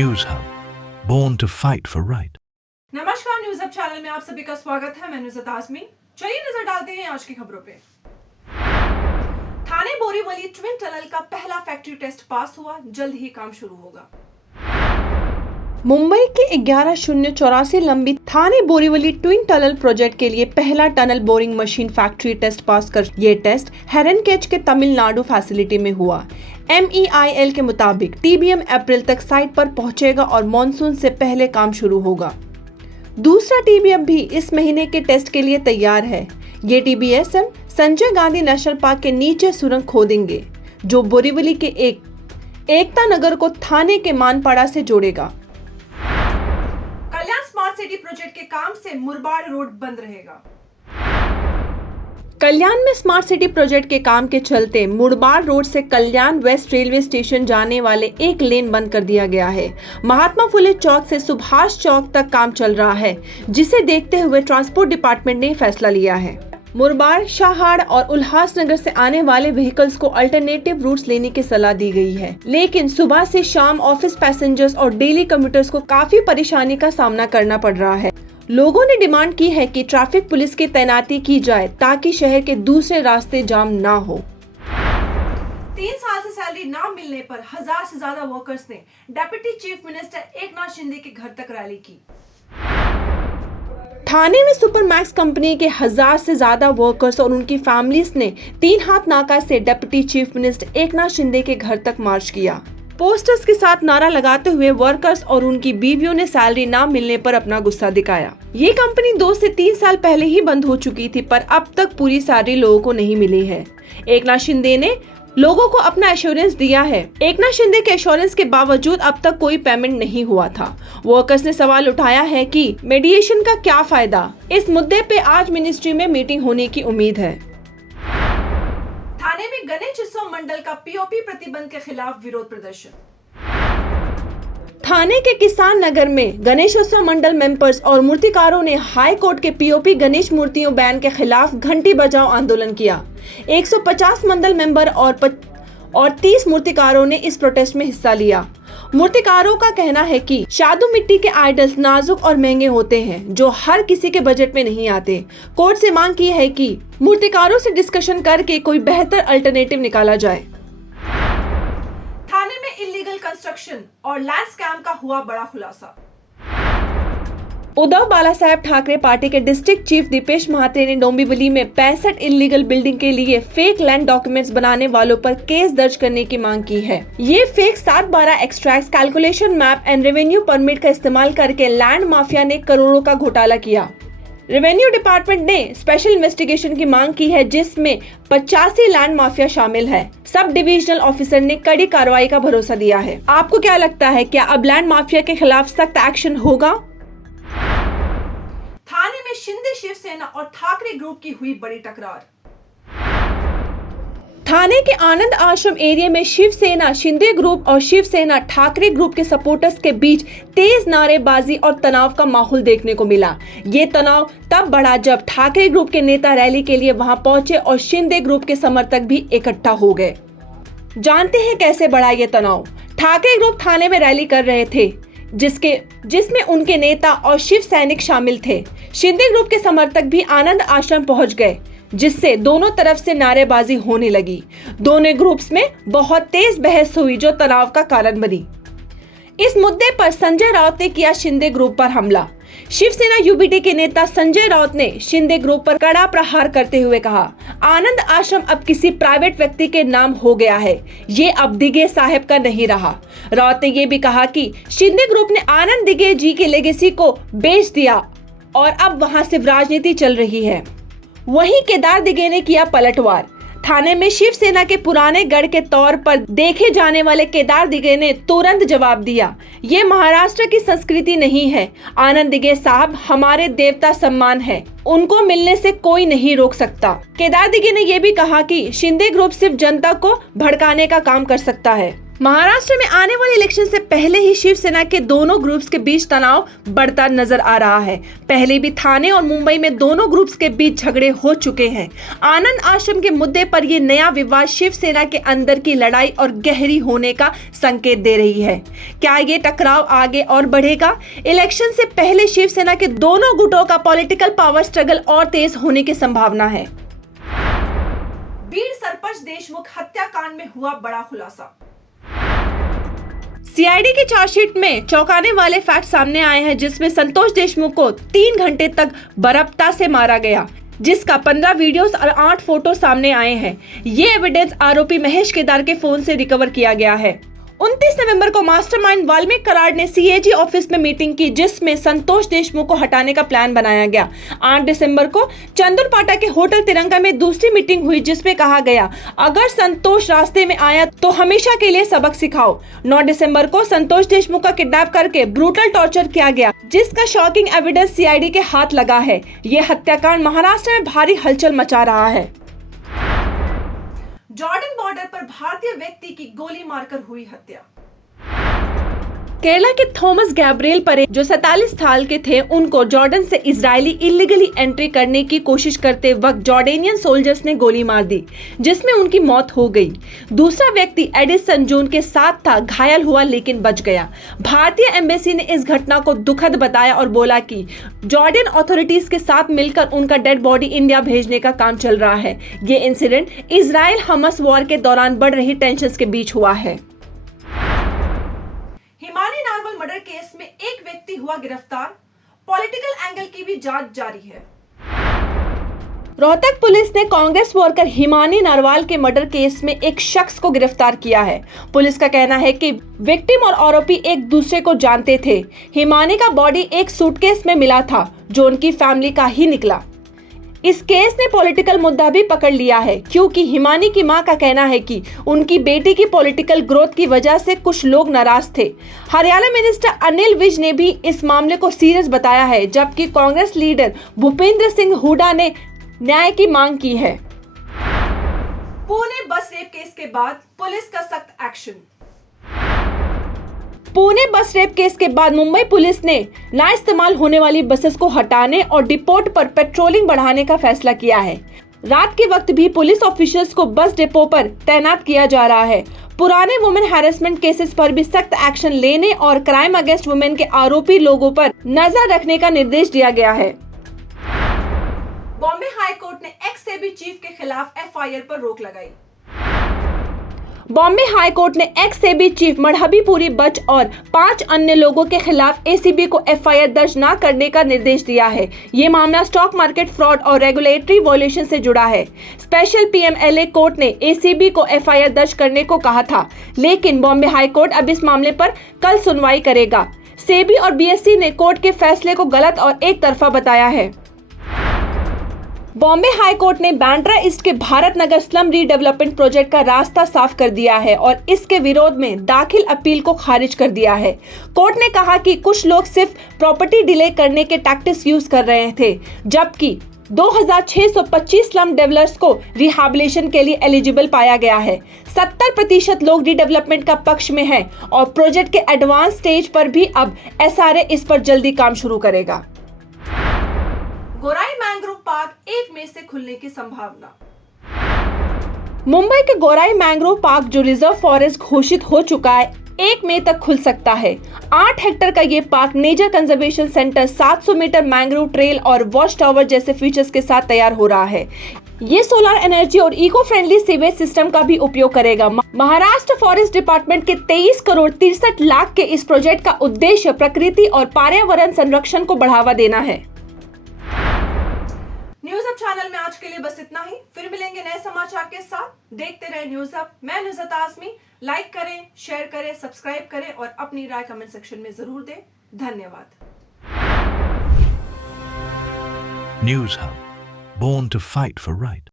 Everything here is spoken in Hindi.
News Hub, born to fight for right. नमस्कार, न्यूज हब चैनल में आप सभी का स्वागत है। मैं नुसरत आजमी। चलिए नजर डालते हैं आज की खबरों पे। थाने बोरीवली ट्विन टनल का पहला फैक्ट्री टेस्ट पास हुआ, जल्द ही काम शुरू होगा। मुंबई के 11,084 लंबी Thane Borivali twin tunnel project के लिए पहला tunnel boring machine factory test pass कर ये टेस्ट हेरनकेच के तमिलनाडु फैसिलिटी में हुआ। MEIL के मुताबिक TBM अप्रैल तक साइट पर पहुंचेगा और मॉनसून से पहले काम शुरू होगा। दूसरा TBM भी इस महीने के टेस्ट के लिए तैयार है। ये TBSM Sanjay Gandhi national park के नीचे सुरंग खोदेंगे, जो बोरीवली के एकता नगर को थाने के मानपाड़ा से जोड़ेगा। कल्याण स्मार्ट सिटी प्रोजेक्ट के काम से मुरबाड रोड बंद रहेगा। कल्याण में स्मार्ट सिटी प्रोजेक्ट के काम के चलते मुरबाड रोड से कल्याण वेस्ट रेलवे स्टेशन जाने वाले एक लेन बंद कर दिया गया है। महात्मा फुले चौक से सुभाष चौक तक काम चल रहा है, जिसे देखते हुए ट्रांसपोर्ट डिपार्टमेंट ने फैसला लिया है। मुरबाड, शाहाड़ और उल्लासनगर से आने वाले व्हीकल्स को अल्टरनेटिव रूट्स लेने की सलाह दी गई है, लेकिन सुबह से शाम ऑफिस पैसेंजर्स और डेली कम्यूटर्स को काफी परेशानी का सामना करना पड़ रहा है। लोगों ने डिमांड की है कि ट्रैफिक पुलिस की तैनाती की जाए ताकि शहर के दूसरे रास्ते जाम ना हो। 3 साल से सैलरी ना मिलने पर 1000 से ज्यादा वर्कर्स ने deputy chief minister Eknath Shinde के घर तक रैली की। थाने में सुपरमैक्स कंपनी के 1000 से ज्यादा वर्कर्स और उनकी फैमिलीज ने 3 हाथ नाका से deputy chief minister Eknath Shinde के घर तक मार्च किया। पोस्टर्स के साथ नारा लगाते हुए वर्कर्स और उनकी बीवियों ने सैलरी ना मिलने पर अपना गुस्सा दिखाया। ये कंपनी 2 से 3 साल पहले ही बंद हो चुकी थी, पर अब तक पूरी सैलरी लोगों को नहीं मिली है। एकनाथ शिंदे ने लोगों को अपना एश्योरेंस दिया है। एकनाथ शिंदे के एश्योरेंस के बावजूद अब तक कोई पेमेंट नहीं हुआ था। वर्कर्स ने सवाल उठाया है कि मेडिएशन का क्या फायदा। इस मुद्दे पे आज मिनिस्ट्री में मीटिंग होने की उम्मीद है। थाने में गणेश उत्सव मंडल का POP प्रतिबंध के खिलाफ विरोध प्रदर्शन। थाने के किसान नगर में गणेशोत्सव मंडल मेंबर्स और मूर्तिकारों ने हाई कोर्ट के POP गणेश मूर्तियों बैन के खिलाफ घंटी बजाओ आंदोलन किया। 150 मंडल मेंबर और 30 मूर्तिकारों ने इस प्रोटेस्ट में हिस्सा लिया। मूर्तिकारों का कहना है कि शादू मिट्टी के आइडल्स नाजुक और महंगे होते हैं, जो हर किसी के बजट में नहीं आते। कोर्ट से मांग की है कि मूर्तिकारों से डिस्कशन करके कोई बेहतर अल्टरनेटिव निकाला जाए। थाने में इलीगल कंस्ट्रक्शन और लैंड स्कैम का हुआ बड़ा खुलासा। उद्धव बालासाहेब ठाकरे पार्टी के डिस्ट्रिक्ट चीफ दीपेश महात्रे ने डोंबिवली में 65 इलीगल बिल्डिंग के लिए फेक लैंड डॉक्यूमेंट्स बनाने वालों पर केस दर्ज करने की मांग की है। ये fake 7/12 extract, calculation map and revenue permit का इस्तेमाल करके लैंड माफिया ने करोड़ों का घोटाला किया। रेवेन्यू डिपार्टमेंट ने स्पेशल इन्वेस्टिगेशन की मांग की है, जिसमें 85 लैंड माफिया शामिल है। सब डिविजनल ऑफिसर ने कड़ी कार्रवाई का भरोसा दिया है। आपको क्या लगता है, क्या अब लैंड माफिया के खिलाफ सख्त एक्शन होगा? थाने में शिंदे शिवसेना और ठाकरे ग्रुप की हुई बड़ी टकरार। थाने के आनंद आश्रम एरिया में शिवसेना शिंदे ग्रुप और शिवसेना ठाकरे ग्रुप के सपोर्टर्स के बीच तेज नारेबाजी और तनाव का माहौल देखने को मिला। ये तनाव तब बढ़ा जब ठाकरे ग्रुप के नेता रैली के लिए वहां पहुंचे और शिंदे ग्रुप के समर्थक भी इकट्ठा हो गए। जानते हैं कैसे बढ़ा ये तनाव। ठाकरे ग्रुप थाने में रैली कर रहे थे, जिसमें उनके नेता और शिव सैनिक शामिल थे। शिंदे ग्रुप के समर्थक भी आनंद आश्रम पहुंच गए, जिससे दोनों तरफ से नारेबाजी होने लगी। दोनों ग्रुप्स में बहुत तेज बहस हुई, जो तनाव का कारण बनी। इस मुद्दे पर संजय राउत ने किया शिंदे ग्रुप पर हमला। शिवसेना UBT के नेता संजय राउत ने शिंदे ग्रुप पर कड़ा प्रहार करते हुए कहा, आनंद आश्रम अब किसी प्राइवेट व्यक्ति के नाम हो गया है, ये अब दिगे साहब का नहीं रहा। राउत ने ये भी कहा कि शिंदे ग्रुप ने आनंद दिगे जी के लेगेसी को बेच दिया और अब वहां सिर्फ राजनीति चल रही है। वहीं केदार दिगे ने किया पलटवार। थाने में शिवसेना के पुराने गढ़ के तौर पर देखे जाने वाले केदार दिगे ने तुरंत जवाब दिया, ये महाराष्ट्र की संस्कृति नहीं है। आनंद दिगे साहब हमारे देवता सम्मान है, उनको मिलने से कोई नहीं रोक सकता। केदार दिगे ने यह भी कहा कि शिंदे ग्रुप सिर्फ जनता को भड़काने का काम कर सकता है। महाराष्ट्र में आने वाले इलेक्शन से पहले ही शिवसेना के दोनों ग्रुप्स के बीच तनाव बढ़ता नजर आ रहा है। पहले भी ठाणे और मुंबई में दोनों ग्रुप्स के बीच झगड़े हो चुके हैं। आनंद आश्रम के मुद्दे पर यह नया विवाद शिवसेना के अंदर की लड़ाई और गहरी होने का संकेत दे रही है। क्या ये टकराव आगे और बढ़ेगा? इलेक्शन से पहले शिवसेना के दोनों गुटों का पॉलिटिकल पावर स्ट्रगल और तेज होने की संभावना है। बीड सरपंच देशमुख हत्याकांड में हुआ बड़ा खुलासा। सीआईडी की चार्जशीट में चौंकाने वाले फैक्ट सामने आए हैं, जिसमें संतोष देशमुख को 3 घंटे तक बर्बरता से मारा गया, जिसका 15 वीडियोस और 8 फोटो सामने आए हैं। ये एविडेंस आरोपी महेश केदार के फोन से रिकवर किया गया है। 29 नवंबर को मास्टरमाइंड वाल्मीकि कराड़ ने सीएजी ऑफिस में मीटिंग की, जिसमें संतोष देशमुख को हटाने का प्लान बनाया गया। 8 दिसंबर को चंदुरपाटा के होटल तिरंगा में दूसरी मीटिंग हुई, जिसमें कहा गया अगर संतोष रास्ते में आया तो हमेशा के लिए सबक सिखाओ। 9 दिसंबर को संतोष देशमुख का किडनैप करके ब्रूटल टॉर्चर किया गया, जिसका शॉकिंग एविडेंस सीआईडी के हाथ लगा है। ये हत्याकांड महाराष्ट्र में भारी हलचल मचा रहा है। जॉर्डन बॉर्डर पर भारतीय व्यक्ति की गोली मारकर हुई हत्या। केरला के थॉमस गैब्रियल परे, जो 47 साल के थे, उनको जॉर्डन से इजरायली इलीगली एंट्री करने की कोशिश करते वक्त जॉर्डेनियन सोल्जर्स ने गोली मार दी, जिसमें उनकी मौत हो गई। दूसरा व्यक्ति एडिसन जून के साथ था, घायल हुआ लेकिन बच गया। भारतीय एम्बेसी ने इस घटना को दुखद बताया और बोला कि जॉर्डन अथॉरिटीज के साथ मिलकर उनका डेड बॉडी इंडिया भेजने का काम चल रहा है। ये इंसिडेंट इजराइल हमास वॉर के दौरान बढ़ रही टेंशंस के बीच हुआ है। हिमानी नारवल मर्डर केस में एक व्यक्ति हुआ गिरफ्तार, पॉलिटिकल एंगल की भी जांच जारी है। रोहतक पुलिस ने कांग्रेस वर्कर हिमानी नारवाल के मर्डर केस में एक शख्स को गिरफ्तार किया है। पुलिस का कहना है कि विक्टिम और आरोपी एक दूसरे को जानते थे। हिमानी का बॉडी एक सूटकेस में मिला था, जो उनकी फैमिली का ही निकला। इस केस ने पॉलिटिकल मुद्दा भी पकड़ लिया है, क्योंकि हिमानी की मां का कहना है कि उनकी बेटी की पॉलिटिकल ग्रोथ की वजह से कुछ लोग नाराज थे। हरियाणा मिनिस्टर अनिल विज ने भी इस मामले को सीरियस बताया है, जबकि कांग्रेस लीडर भूपेंद्र सिंह हुड्डा ने न्याय की मांग की है। पुणे बस रेप केस के बाद पुलिस का सख्त एक्शन। पुणे बस रेप केस के बाद मुंबई पुलिस ने ना इस्तेमाल होने वाली बसेस को हटाने और डिपोट पर पेट्रोलिंग बढ़ाने का फैसला किया है। रात के वक्त भी पुलिस ऑफिसर्स को बस डिपो पर तैनात किया जा रहा है। पुराने वुमेन हैरेसमेंट केसेस पर भी सख्त एक्शन लेने और क्राइम अगेंस्ट वुमेन के आरोपी लोगों पर नजर रखने का निर्देश दिया गया है। बॉम्बे हाई कोर्ट ने एक्स सेबी चीफ के खिलाफ एफआईआर पर रोक लगाई। बॉम्बे हाई कोर्ट ने एक्स सेबी चीफ मढ़हबीपुरी बच और 5 अन्य लोगों के खिलाफ एसीबी को एफआईआर दर्ज न करने का निर्देश दिया है। ये मामला स्टॉक मार्केट फ्रॉड और रेगुलेटरी वॉयलेशन से जुड़ा है। स्पेशल पीएमएलए कोर्ट ने एसीबी को एफआईआर दर्ज करने को कहा था, लेकिन बॉम्बे हाई कोर्ट अब इस मामले पर कल सुनवाई करेगा। सेबी और बीएससी ने कोर्ट के फैसले को गलत और एक तरफा बताया है। बॉम्बे हाई कोर्ट ने बांद्रा ईस्ट के Bharat Nagar slum redevelopment project का रास्ता साफ कर दिया है और इसके विरोध में दाखिल अपील को खारिज कर दिया है। कोर्ट ने कहा कि कुछ लोग सिर्फ प्रॉपर्टी डिले करने के टैक्टिक्स यूज कर रहे थे, जबकि 2625 स्लम डेवलपर्स को रिहैबिलिटेशन के लिए एलिजिबल पाया गया है। 70% लोग रीडेवलपमेंट का पक्ष में हैं और प्रोजेक्ट के एडवांस स्टेज पर भी अब एसआरए इस पर जल्दी काम शुरू करेगा। गोराई मैंग्रोव पार्क 1 मई से खुलने की संभावना। मुंबई के गोराई मैंग्रोव पार्क, जो रिजर्व फॉरेस्ट घोषित हो चुका है, 1 मई तक खुल सकता है। 8 हेक्टेयर का ये park nature conservation centre, 700 metre mangrove trail और वॉच टावर जैसे फीचर्स के साथ तैयार हो रहा है। ये सोलर एनर्जी और इको फ्रेंडली सीवेज सिस्टम का भी उपयोग करेगा। महाराष्ट्र फॉरेस्ट डिपार्टमेंट के 23 करोड़ 63 लाख के इस प्रोजेक्ट का उद्देश्य प्रकृति और पर्यावरण संरक्षण को बढ़ावा देना है। न्यूज अप चैनल में आज के लिए बस इतना ही। फिर मिलेंगे नए समाचार के साथ। देखते रहे न्यूज अप। मैं नुसरत आजमी। लाइक करें, शेयर करें, सब्सक्राइब करें और अपनी राय कमेंट सेक्शन में जरूर दें। धन्यवाद। News Hub, born to fight for right.